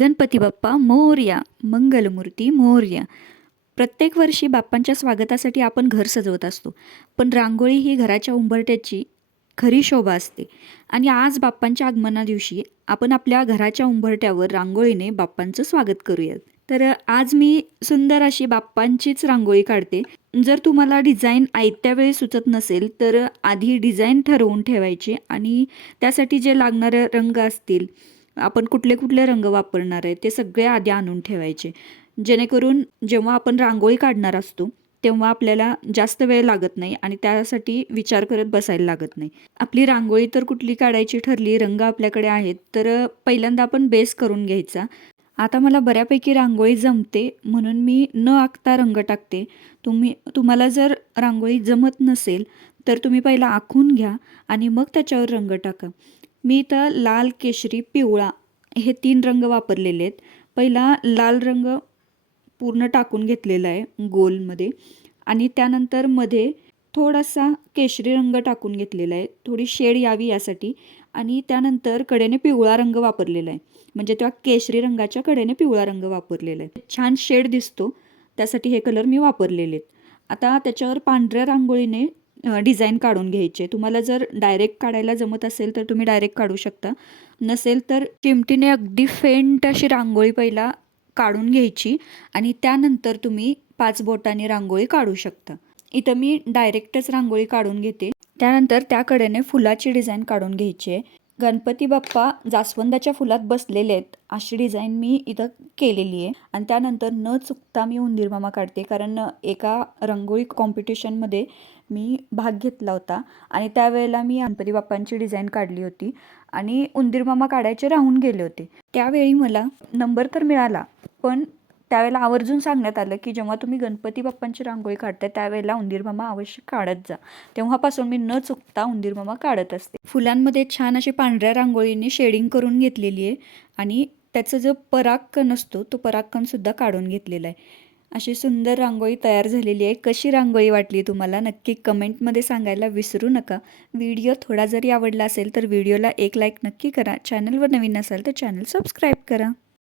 गणपती बाप्पा मोर्या मंगलमूर्ती मोर्या. प्रत्येक वर्षी बाप्पांच्या स्वागतासाठी आपण घर सजवत असतो. पण रांगोळी ही घराच्या उंबरट्याची खरी शोभा असते. आणि आज बाप्पांच्या आगमना दिवशी आपण आपल्या घराच्या उंबरट्यावर रांगोळीने बाप्पांचं स्वागत करूयात. तर आज मी सुंदर अशी बाप्पांचीच रांगोळी काढते. जर तुम्हाला डिझाईन आयत्या वेळी सुचत नसेल तर आधी डिझाईन ठरवून ठेवायची आणि त्यासाठी जे लागणारे रंग असतील आपण कुठले कुठले रंग वापरणार आहे ते सगळे आधी आणून ठेवायचे. जेणेकरून जेव्हा आपण रांगोळी काढणार असतो तेव्हा आपल्याला जास्त वेळ लागत नाही आणि त्यासाठी विचार करत बसायला लागत नाही. आपली रांगोळी तर कुठली काढायची ठरली रंग आपल्याकडे आहेत तर पहिल्यांदा आपण बेस करून घ्यायचा. आता मला बऱ्यापैकी रांगोळी जमते म्हणून मी न आखता रंग टाकते. तुम्ही तुम्हाला जर रांगोळी जमत नसेल तर तुम्ही पहिला आखून घ्या आणि मग त्याच्यावर रंग टाका. मी इथं लाल केशरी पिवळा हे तीन रंग वापरलेले आहेत. पहिला लाल रंग पूर्ण टाकून घेतलेला आहे गोलमध्ये आणि त्यानंतरमध्ये थोडासा केशरी रंग टाकून घेतलेला आहे. थोडी शेड यावी यासाठी आणि त्यानंतर कडेने पिवळा रंग वापरलेला आहे. म्हणजे त्या केशरी रंगाच्या कडेने पिवळा रंग वापरलेला आहे. छान शेड दिसतो. त्यासाठी हे कलर मी वापरलेले आहेत. आता त्याच्यावर पांढऱ्या रांगोळीने डिझाईन काढून घ्यायचे. तुम्हाला जर डायरेक्ट काढायला जमत असेल तर तुम्ही डायरेक्ट काढू शकता. नसेल तर चिमटीने अगदी फेंट अशी रांगोळी पहिला काढून घ्यायची आणि त्यानंतर तुम्ही पाच बोटांनी रांगोळी काढू शकता. इथं मी डायरेक्टच रांगोळी काढून घेते. त्यानंतर त्याकडेने फुलाची डिझाईन काढून घ्यायची आहे. गणपती बाप्पा जास्वंदाच्या फुलात बसलेले आहेत अशी डिझाईन मी इथं केलेली आहे. आणि त्यानंतर न चुकता मी उंदीर मामा काढते कारण एका रंगोळी कॉम्पिटिशनमध्ये मी भाग घेतला होता. आणि त्यावेळेला मी गणपती बाप्पांची डिझाईन काढली होती आणि उंदीर मामा काढायचे राहून गेले होते. त्यावेळी मला नंबर तर मिळाला पण त्यावेळेला आवर्जून सांगण्यात आलं की जेव्हा तुम्ही गणपती बाप्पांची रांगोळी काढताय त्यावेळेला उंदीर मामा अवश्य काढत जा. तेव्हापासून मी न चुकता उंदीर मामा काढत असते. फुलांमध्ये छान अशी पांढऱ्या रांगोळीने शेडिंग करून घेतलेली आहे आणि त्याचा जो परागकण असतो तो परागकणसुद्धा काढून घेतलेला आहे. अशी सुंदर रांगोळी तयार झालेली आहे. कशी रांगोळी वाटली तुम्हाला? नक्की कमेंटमध्ये सांगायला विसरू नका. व्हिडिओ थोडा जरी आवडला असेल तर व्हिडिओला एक लाईक नक्की करा. चॅनलवर नवीन असाल तर चॅनल सबस्क्राईब करा.